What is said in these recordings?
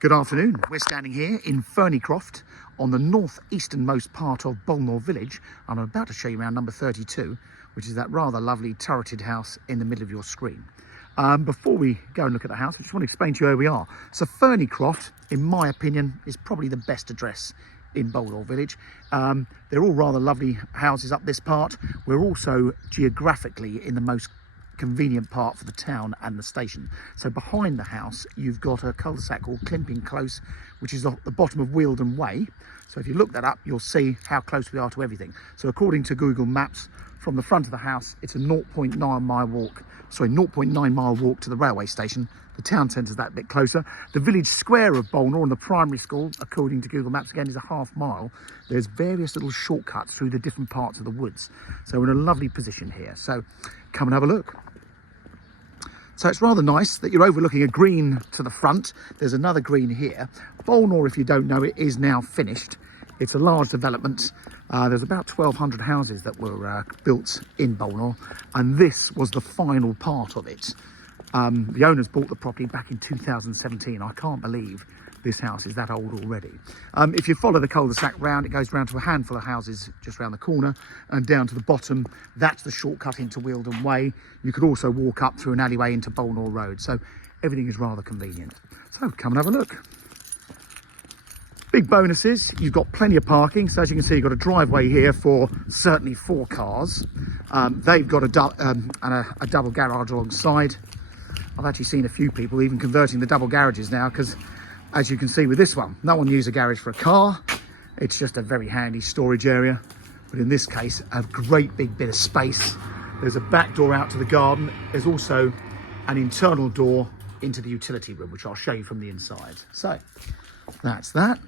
Good afternoon. We're standing here in Ferny Croft on the northeasternmost part of Bolnor village, and I'm about to show you around number 32, which is that rather lovely turreted house in the middle of your screen. Before we go and look at the house, I just want to explain to you where we are. So Ferny Croft, in my opinion, is probably the best address in Bolnor village. They're all rather lovely houses up this part. We're also geographically in the most convenient part for the town and the station. So behind the house you've got a cul-de-sac called Climping Close, which is at the bottom of Wealdon Way. So if you look that up, you'll see how close we are to everything. So according to Google Maps, from the front of the house it's a 0.9 mile walk to the railway station. The town centre's that bit closer. The village square of Bolnor and the primary school, according to Google Maps again, is a half mile. There's various little shortcuts through the different parts of the woods. So we're in a lovely position here. So come and have a look. So it's rather nice that you're overlooking a green to the front. There's another green here. Bolnor, if you don't know it, is now finished. It's a large development. There's about 1,200 houses that were built in Bolnor, and this was the final part of it. The owners bought the property back in 2017. I can't believe this house is that old already. If you follow the cul-de-sac round, it goes round to a handful of houses just round the corner and down to the bottom. That's the shortcut into Wealdon Way. You could also walk up through an alleyway into Bolnor Road. So everything is rather convenient. So come and have a look. Big bonuses, you've got plenty of parking. So as you can see, you've got a driveway here for certainly 4 cars. They've got a double garage alongside. I've actually seen a few people even converting the double garages now, because as you can see with this one, no one uses a garage for a car. It's just a very handy storage area. But in this case, a great big bit of space. There's a back door out to the garden. There's also an internal door into the utility room, which I'll show you from the inside. So that's that.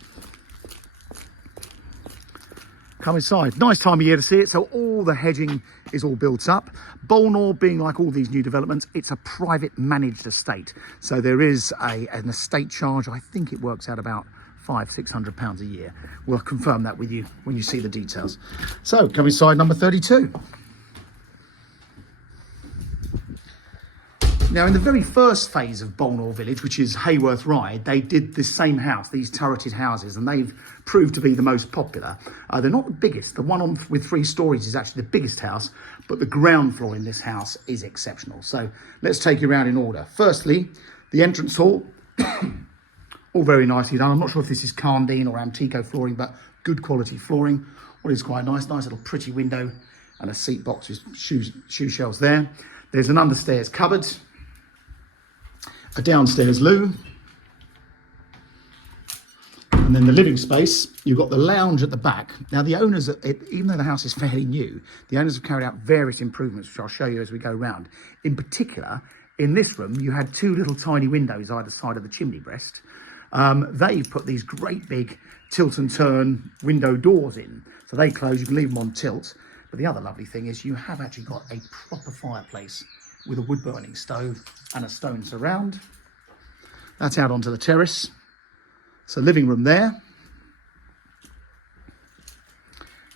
Come inside. Nice time of year to see it. So all the hedging is all built up. Bolnor, being like all these new developments, it's a private managed estate. So there is an estate charge. I think it works out about £500–600 a year. We'll confirm that with you when you see the details. So come inside number 32. Now, in the very first phase of Bolnor village, which is Haywards Heath, they did this same house, these turreted houses, and they've proved to be the most popular. They're not the biggest. The one with 3 stories is actually the biggest house, but the ground floor in this house is exceptional. So let's take you around in order. Firstly, the entrance hall, all very nicely done. I'm not sure if this is Carndine or Antico flooring, but good quality flooring. What is quite nice little pretty window and a seat box with shoe shelves there. There's an understairs cupboard, a downstairs loo, and then the living space. You've got the lounge at the back. Now the owners, even though the house is fairly new, the owners have carried out various improvements, which I'll show you as we go round. In particular, in this room, you had 2 little tiny windows either side of the chimney breast. They've put these great big tilt and turn window doors in. So they close, you can leave them on tilt. But the other lovely thing is you have actually got a proper fireplace with a wood burning stove and a stone surround. That's out onto the terrace. So living room there.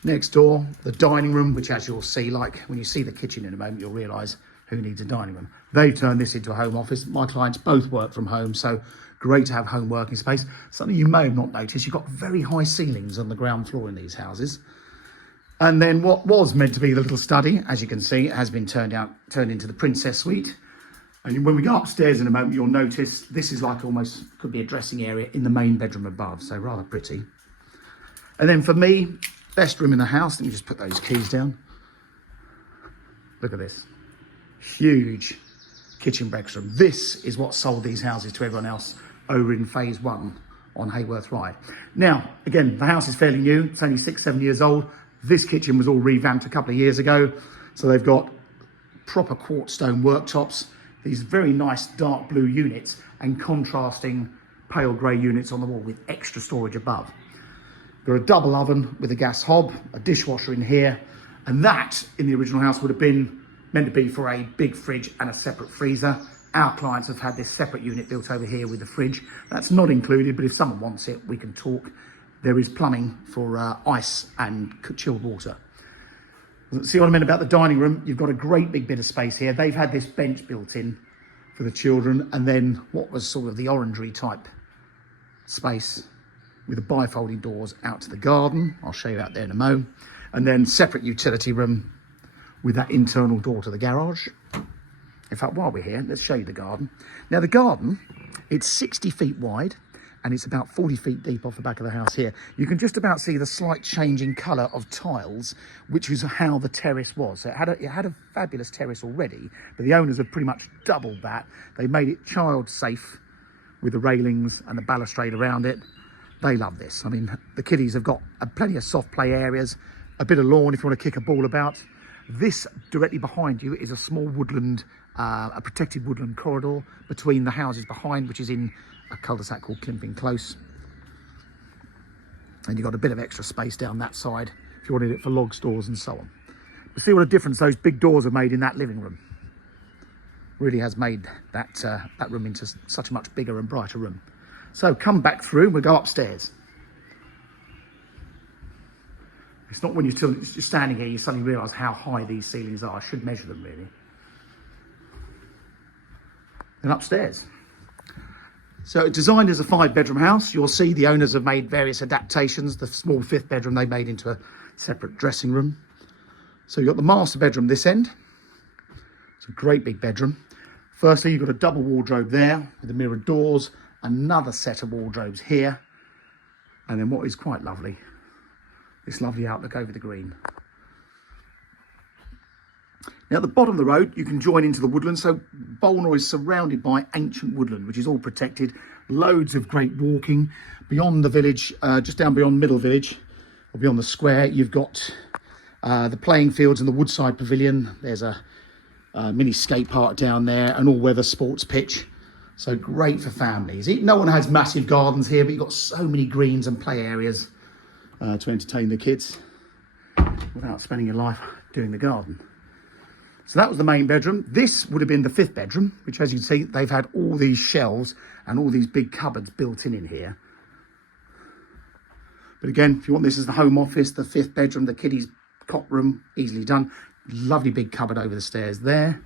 Next door, the dining room, which as you'll see, like when you see the kitchen in a moment, you'll realise who needs a dining room. They've turned this into a home office. My clients both work from home, so great to have home working space. Something you may have not noticed, you've got very high ceilings on the ground floor in these houses. And then what was meant to be the little study, as you can see, has been turned into the princess suite. And when we go upstairs in a moment, you'll notice this is like almost could be a dressing area in the main bedroom above. So rather pretty. And then for me, best room in the house. Let me just put those keys down. Look at this. Huge kitchen breakfast room. This is what sold these houses to everyone else over in phase 1 on Haywards Heath. Now, again, the house is fairly new. It's only 6–7 years old. This kitchen was all revamped a couple of years ago. So they've got proper quartz stone worktops, these very nice dark blue units and contrasting pale grey units on the wall with extra storage above. Got a double oven with a gas hob, a dishwasher in here, and that in the original house would have been meant to be for a big fridge and a separate freezer. Our clients have had this separate unit built over here with the fridge. That's not included, but if someone wants it, we can talk. There is plumbing for ice and chilled water. See what I meant about the dining room? You've got a great big bit of space here. They've had this bench built in for the children, and then what was sort of the orangery type space with the bifolding doors out to the garden. I'll show you out there in a moment. And then separate utility room with that internal door to the garage. In fact, while we're here, let's show you the garden. Now the garden, it's 60 feet wide and it's about 40 feet deep off the back of the house here. You can just about see the slight change in colour of tiles, which is how the terrace was. So it had a fabulous terrace already, but the owners have pretty much doubled that. They made it child safe with the railings and the balustrade around it. They love this. I mean, the kiddies have got plenty of soft play areas, a bit of lawn if you want to kick a ball about. This directly behind you is a small woodland, a protected woodland corridor between the houses behind, which is in a cul-de-sac called Climping Close. And you've got a bit of extra space down that side if you wanted it for log stores and so on. But see what a difference those big doors have made in that living room. Really has made that room into such a much bigger and brighter room. So come back through, we'll go upstairs. It's not when you're standing here, you suddenly realise how high these ceilings are. I should measure them really. And upstairs. So designed as a 5-bedroom house, you'll see the owners have made various adaptations. The small 5th bedroom they made into a separate dressing room. So you've got the master bedroom this end. It's a great big bedroom. Firstly, you've got a double wardrobe there with the mirrored doors, another set of wardrobes here. And then what is quite lovely, this lovely outlook over the green. Now at the bottom of the road, you can join into the woodland. So Bolnor is surrounded by ancient woodland, which is all protected. Loads of great walking. Beyond the village, just down beyond Middle Village, or beyond the square, you've got the playing fields and the Woodside Pavilion. There's a mini skate park down there, an all-weather sports pitch. So great for families. No one has massive gardens here, but you've got so many greens and play areas to entertain the kids without spending your life doing the garden. So that was the main bedroom. This would have been the 5th bedroom, which as you can see, they've had all these shelves and all these big cupboards built in here. But again, if you want this as the home office, the 5th bedroom, the kiddies' cot room, easily done. Lovely big cupboard over the stairs there.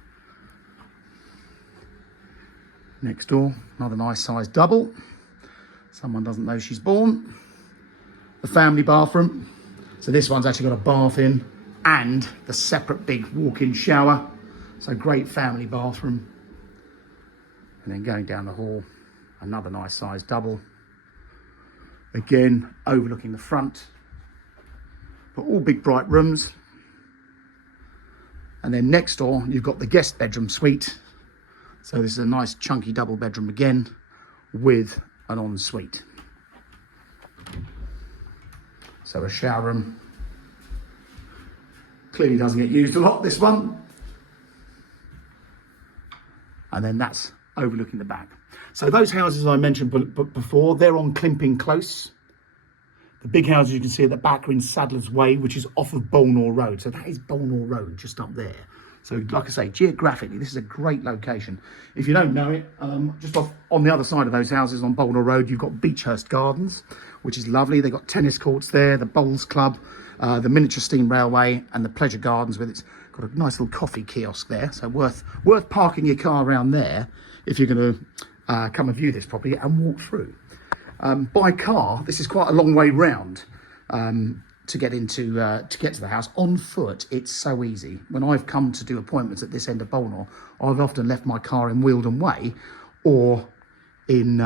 Next door, another nice sized double. Someone doesn't know she's born. The family bathroom. So this one's actually got a bath in and the separate big walk-in shower. So great family bathroom. And then going down the hall, another nice sized double. Again, overlooking the front. But all big bright rooms. And then next door, you've got the guest bedroom suite. So this is a nice chunky double bedroom again with an ensuite. So a shower room. Clearly doesn't get used a lot, this one. And then that's overlooking the back. So those houses I mentioned before, they're on Climping Close. The big houses you can see at the back are in Sadler's Way, which is off of Bolnor Road. So that is Bolnor Road, just up there. So like I say, geographically, this is a great location. If you don't know it, just off on the other side of those houses on Bolnor Road, you've got Beechhurst Gardens, which is lovely. They've got tennis courts there, the bowls club, the miniature steam railway, and the pleasure gardens with it's got a nice little coffee kiosk there. So worth parking your car around there if you're going to come and view this property and walk through. By car, this is quite a long way round to get to the house. On foot, it's so easy. When I've come to do appointments at this end of Bolnor, I've often left my car in Wealdon Way or in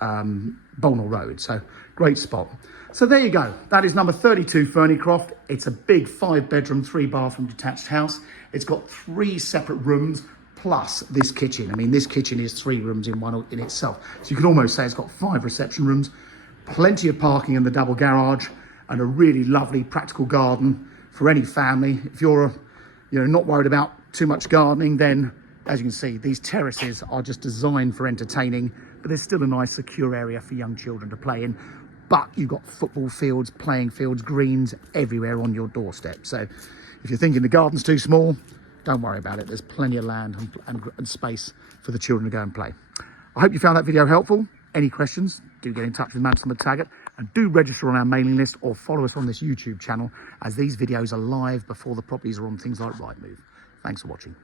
Bolnor Road. So great spot. So there you go. That is number 32 Ferny Croft. It's a big 5-bedroom, 3-bathroom detached house. It's got 3 separate rooms plus this kitchen. I mean, this kitchen is 3 rooms in one in itself. So you could almost say it's got 5 reception rooms, plenty of parking in the double garage, and a really lovely practical garden for any family. If you're not worried about too much gardening, then as you can see, these terraces are just designed for entertaining, but there's still a nice secure area for young children to play in. But you've got football fields, playing fields, greens everywhere on your doorstep. So if you're thinking the garden's too small, don't worry about it. There's plenty of land and space for the children to go and play. I hope you found that video helpful. Any questions, do get in touch with Manchester Taggart, and do register on our mailing list or follow us on this YouTube channel, as these videos are live before the properties are on things like Rightmove. Thanks for watching.